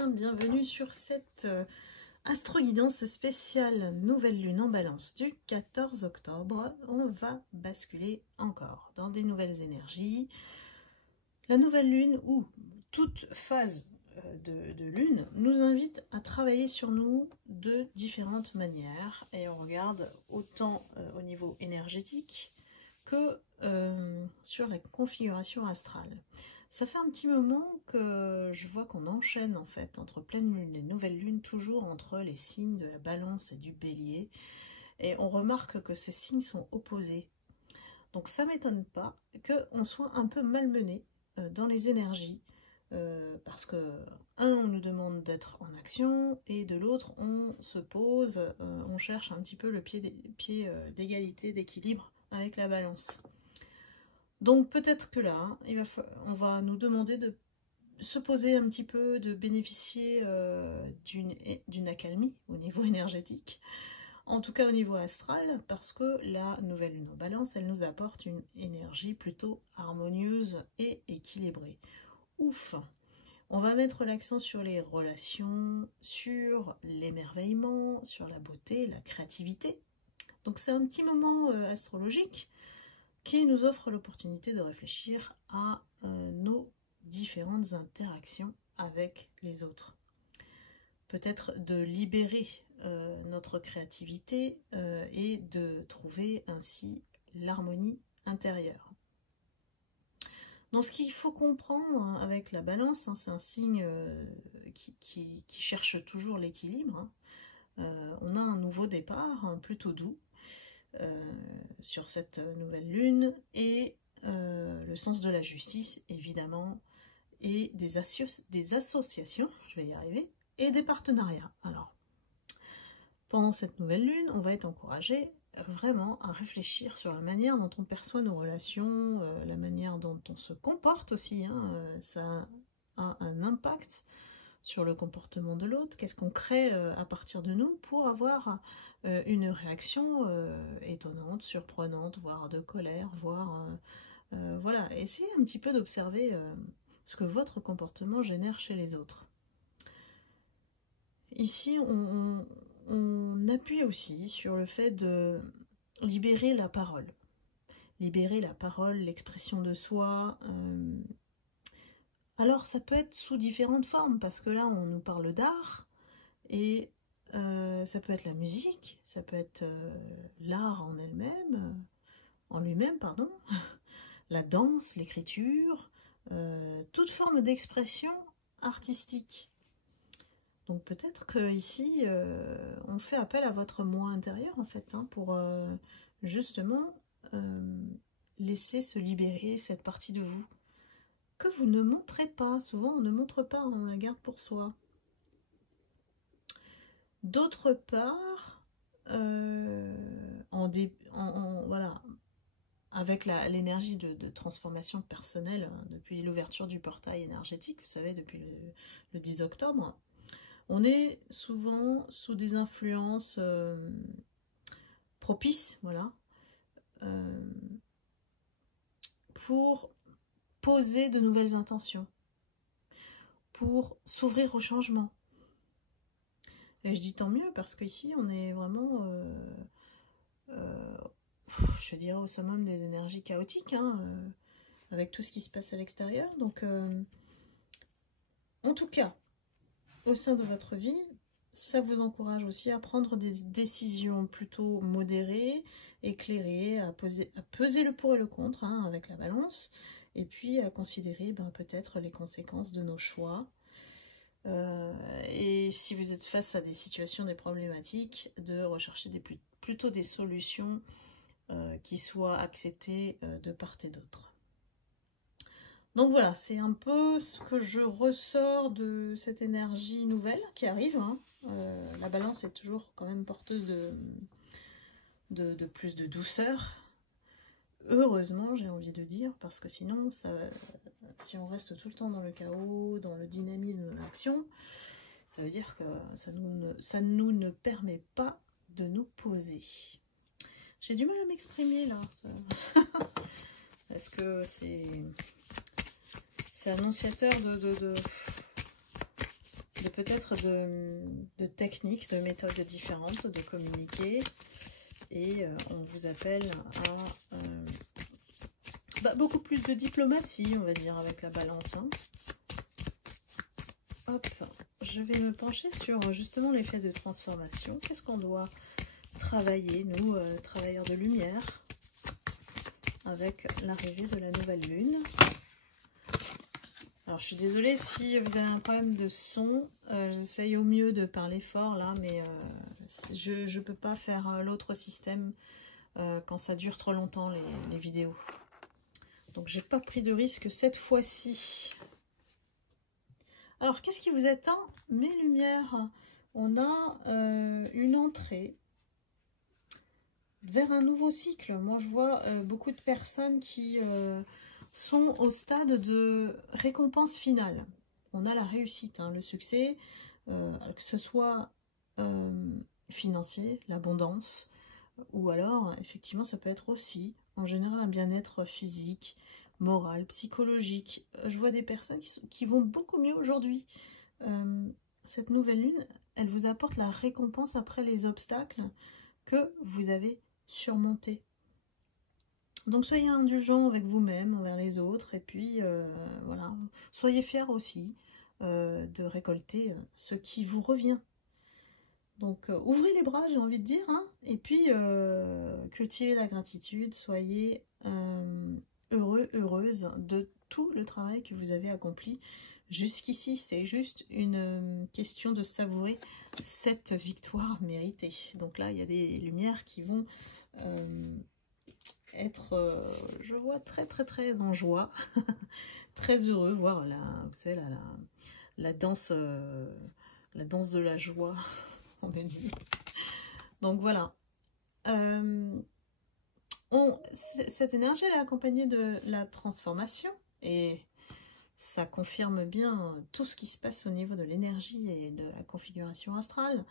bien, bienvenue sur cette astro-guidance spéciale nouvelle lune en balance du 14 octobre. On va basculer encore dans des nouvelles énergies. La nouvelle lune ou toute phase de lune nous invite à travailler sur nous de différentes manières et on regarde autant au niveau énergétique que sur la configuration astrale. Ça fait un petit moment que je vois qu'on enchaîne en fait entre pleine lune et nouvelle lune, toujours entre les signes de la balance et du bélier. Et on remarque que ces signes sont opposés. Donc ça ne m'étonne pas qu'on soit un peu malmené dans les énergies. Parce que, on nous demande d'être en action, et de l'autre, on se pose, on cherche un petit peu le pied d'égalité, d'équilibre avec la balance. Donc peut-être que là, on va nous demander de se poser un petit peu, de bénéficier d'une accalmie au niveau énergétique, en tout cas au niveau astral, parce que la nouvelle lune en balance, elle nous apporte une énergie plutôt harmonieuse et équilibrée. Ouf! On va mettre l'accent sur les relations, sur l'émerveillement, sur la beauté, la créativité. Donc c'est un petit moment astrologique qui nous offre l'opportunité de réfléchir à nos différentes interactions avec les autres. Peut-être de libérer notre créativité et de trouver ainsi l'harmonie intérieure. Donc ce qu'il faut comprendre avec la balance, c'est un signe qui cherche toujours l'équilibre. On a un nouveau départ, plutôt doux, sur cette nouvelle lune, et le sens de la justice, évidemment, et des associations, je vais y arriver, et des partenariats. Alors, pendant cette nouvelle lune, on va être encouragé vraiment à réfléchir sur la manière dont on perçoit nos relations, la manière dont on se comporte aussi, ça a un impact sur le comportement de l'autre. Qu'est-ce qu'on crée à partir de nous pour avoir une réaction étonnante, surprenante, voire de colère, voire voilà, essayez un petit peu d'observer ce que votre comportement génère chez les autres. Ici, on appuie aussi sur le fait de libérer la parole. Libérer la parole, l'expression de soi. Alors, ça peut être sous différentes formes, parce que là, on nous parle d'art, et ça peut être la musique, ça peut être l'art en lui-même, pardon, la danse, l'écriture, toute forme d'expression artistique. Donc peut-être qu'ici, on fait appel à votre moi intérieur, en fait, pour justement laisser se libérer cette partie de vous que vous ne montrez pas. Souvent, on ne montre pas, on la garde pour soi. D'autre part, voilà, avec l'énergie de transformation personnelle, depuis l'ouverture du portail énergétique, vous savez, depuis le 10 octobre, on est souvent sous des influences propices, voilà, pour poser de nouvelles intentions, pour s'ouvrir au changement. Et je dis tant mieux, parce qu'ici, on est vraiment, je dirais, au summum des énergies chaotiques, avec tout ce qui se passe à l'extérieur. Donc, en tout cas, au sein de votre vie, ça vous encourage aussi à prendre des décisions plutôt modérées, éclairées, à peser le pour et le contre avec la balance, et puis à considérer peut-être les conséquences de nos choix. Et si vous êtes face à des situations, des problématiques, de rechercher plutôt des solutions qui soient acceptées de part et d'autre. Donc voilà, c'est un peu ce que je ressors de cette énergie nouvelle qui arrive. La balance est toujours quand même porteuse de plus de douceur. Heureusement, j'ai envie de dire, parce que sinon, si on reste tout le temps dans le chaos, dans le dynamisme de l'action, ça veut dire que ça nous ne permet pas de nous poser. J'ai du mal à m'exprimer là, parce que c'est annonciateur peut-être de techniques, de méthodes différentes de communiquer. Et on vous appelle à beaucoup plus de diplomatie, on va dire, avec la balance. Hein. Hop, je vais me pencher sur justement l'effet de transformation. Qu'est-ce qu'on doit travailler, nous, travailleurs de lumière, avec l'arrivée de la nouvelle lune? Alors, je suis désolée si vous avez un problème de son. J'essaye au mieux de parler fort, là, mais je ne peux pas faire l'autre système quand ça dure trop longtemps, les vidéos. Donc, j'ai pas pris de risque cette fois-ci. Alors, qu'est-ce qui vous attend, mes lumières? On a une entrée vers un nouveau cycle. Moi, je vois beaucoup de personnes qui sont au stade de récompense finale. On a la réussite, hein, le succès, que ce soit financier, l'abondance, ou alors, effectivement, ça peut être aussi, en général, un bien-être physique, moral, psychologique. Je vois des personnes qui vont beaucoup mieux aujourd'hui. Cette nouvelle lune, elle vous apporte la récompense après les obstacles que vous avez surmontés. Donc soyez indulgents avec vous-même, envers les autres, et puis voilà, soyez fiers aussi de récolter ce qui vous revient. Donc ouvrez les bras, j'ai envie de dire, hein, et puis cultivez la gratitude, soyez heureux, heureuse de tout le travail que vous avez accompli jusqu'ici. C'est juste une question de savourer cette victoire méritée. Donc là, il y a des lumières qui vont être, je vois, très très très en joie, très heureux, voir vous savez, la danse de la joie, on me dit. Donc voilà. Cette énergie, elle est accompagnée de la transformation, et ça confirme bien tout ce qui se passe au niveau de l'énergie et de la configuration astrale.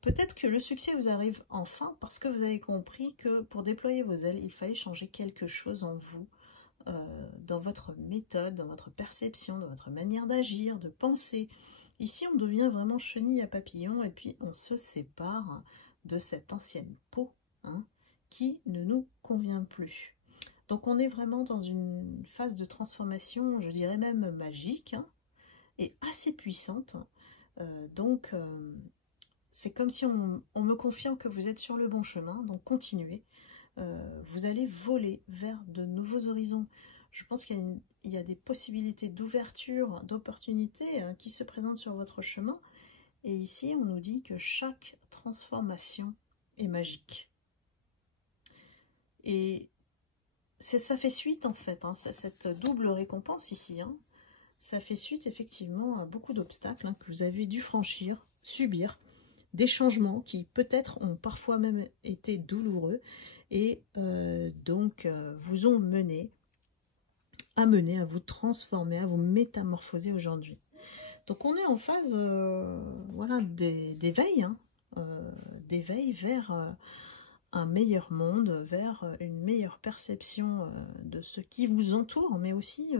Peut-être que le succès vous arrive enfin parce que vous avez compris que pour déployer vos ailes, il fallait changer quelque chose en vous, dans votre méthode, dans votre perception, dans votre manière d'agir, de penser. Ici, on devient vraiment chenille à papillon, et puis on se sépare de cette ancienne peau, hein, qui ne nous convient plus. Donc on est vraiment dans une phase de transformation, je dirais même magique, hein, et assez puissante. C'est comme si on me confiant que vous êtes sur le bon chemin, donc continuez. Vous allez voler vers de nouveaux horizons. Je pense qu'il y a des possibilités d'ouverture, d'opportunités qui se présentent sur votre chemin. Et ici, on nous dit que chaque transformation est magique. Et ça fait suite, en fait, hein, cette double récompense ici. Hein, ça fait suite, effectivement, à beaucoup d'obstacles que vous avez dû franchir, subir, des changements qui peut-être ont parfois même été douloureux et vous ont mené à vous transformer, à vous métamorphoser aujourd'hui. Donc on est en phase voilà, d'éveil, hein, d'éveil vers un meilleur monde, vers une meilleure perception de ce qui vous entoure, mais aussi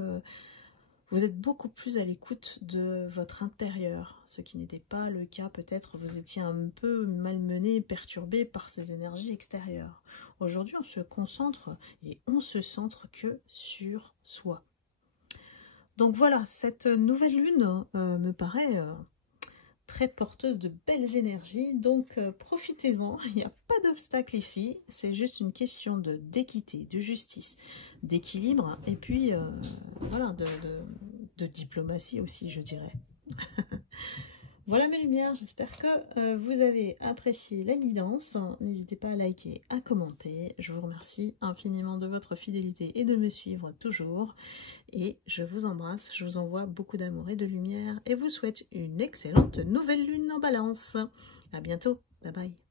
vous êtes beaucoup plus à l'écoute de votre intérieur, ce qui n'était pas le cas. Peut-être vous étiez un peu malmené, perturbé par ces énergies extérieures. Aujourd'hui, on se concentre et on se centre que sur soi. Donc voilà, cette nouvelle lune me paraît très porteuse de belles énergies. Donc profitez-en, il n'y a pas d'obstacle ici. C'est juste une question d'équité, de justice, d'équilibre, et puis voilà, de diplomatie aussi, je dirais. Voilà mes lumières, j'espère que vous avez apprécié la guidance. N'hésitez pas à liker, à commenter. Je vous remercie infiniment de votre fidélité et de me suivre toujours. Et je vous embrasse, je vous envoie beaucoup d'amour et de lumière et vous souhaite une excellente nouvelle lune en balance. À bientôt, bye bye.